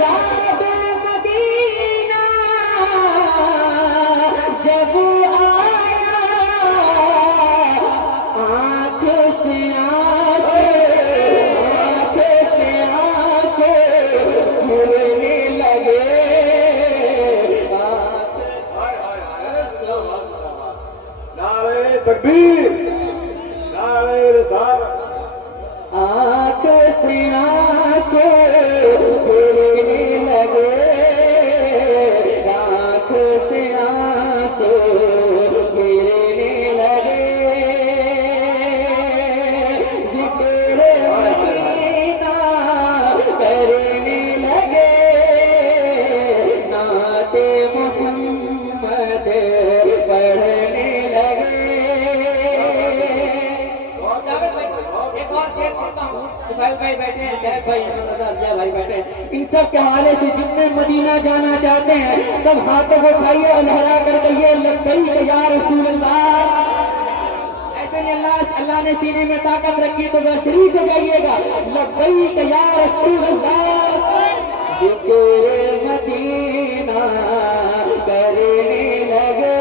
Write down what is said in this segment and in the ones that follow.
याद मदीना जब आया आंख से आंसू गिरने लगे नारे तकबीर, नारे रिसालत। आंख से आंसू गिरने लगे, आंख से आंसू गिरने लगे। जिक्र मदीना करने लगे, नाते मोहम्मद पढ़ने लगे। एक और शेर पढ़ता हूँ। सुहैल भाई बैठे हैं, सैफ भाई, अहमद भाई बैठे हैं। इन सब के हवाले से जितने मदीना जाना चाहते हैं सब हाथों को उठाइए और लहरा कर कहिए लब्बैक या रसूल अल्लाह। ऐसे में अल्लाह ने सीने में ताकत रखी तो वह शरीक हो जाइएगा, लब्बैक या रसूल अल्लाह। जिक्र मदीना करने लगे,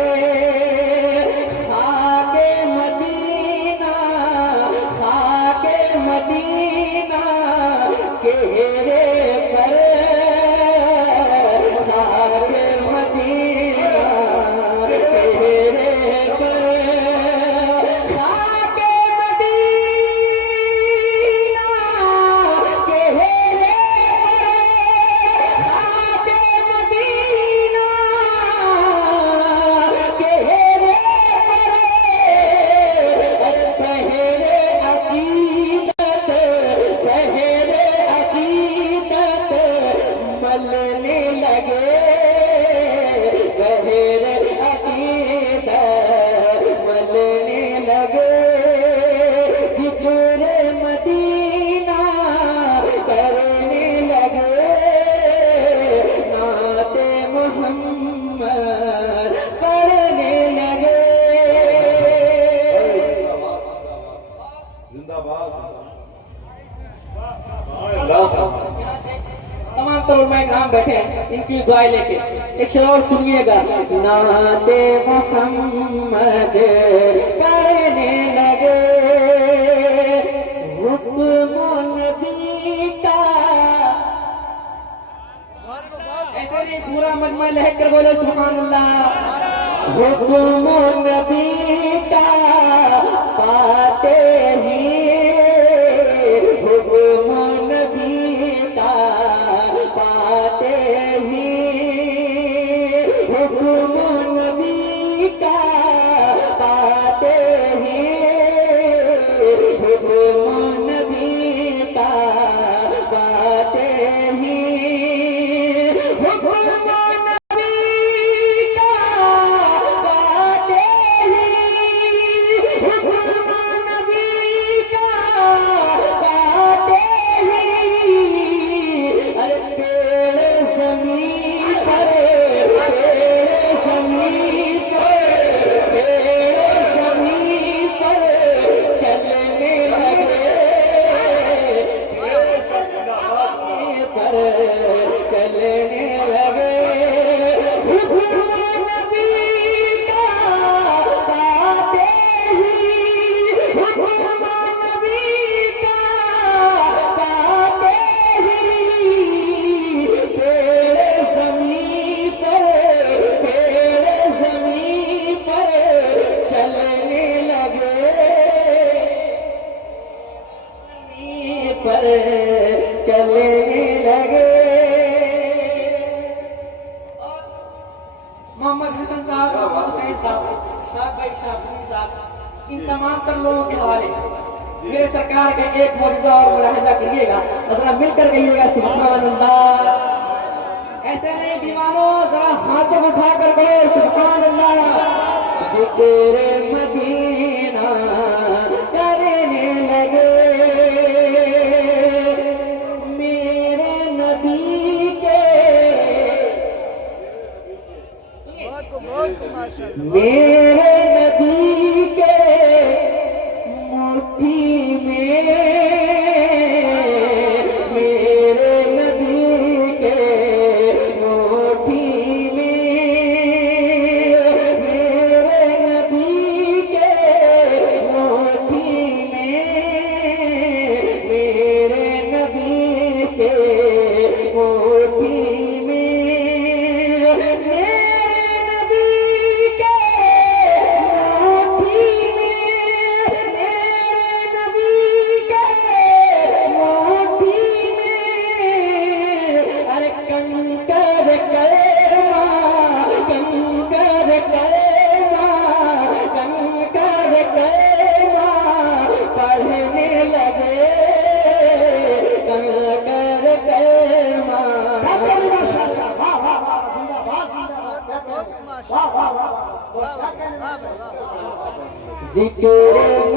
खाके मदीना चेहरे पर, खाके मदीना चेहरे पर, खाके मदीना चेहरे पर, खाके मदीना चेहरे पर। अरे पहरे अकीदत मलने लगे, गहरे अकीदत मलने लगे। जिक्र मदीना करने लगे, नाते मोहम्मद पढ़ने लगे। जिंदाबाद। तमाम तरुण नाम बैठे हैं, इनकी दुआएं लेके एक शेर और सुनिएगा। नाते मोहम्मद पढ़ने लगे, हुक्म नबी का। ऐसे नहीं, पूरा मजमा लहक कर बोले सुभान अल्लाह। हुक्म नबी का पाते ही, हुक्म नबी का पाते ही, हुक्म नबी का पाते ही, हुक्म नबी का पाते ही, हुक्म नबी का पाते ही, हुक्म नबी का पाते ही। अरे पेड़ ज़मीन पर, पेड़ ज़मीन पर, पेड़ ज़मीन पर चलने लगे, पर चलने लगे। हुक्म नबी का पाते ही, हुक्म नबी का पाते ही, पेड़ ज़मीन पर, पेड़ ज़मीन पर चलने लगे, पर चलने लगे। मोहम्मद हसन साहब, मोहम्मद हुसैन साहब, शाह भाई, शाफी साहब, इन तमाम तर लोगों के हवाले मेरे सरकार का एक मौजूदा और मुलाहिजा करिएगा, जरा मिलकर कहिएगा सुभान अल्लाह। ऐसे नहीं दीवानों, जरा हाथों को उठाकर कहो सुभान अल्लाह। जिक्र मदीना करने लगे, मेरे नबी के, मेरे नबी के मुट्ठी में, मेरे नबी के जिक्र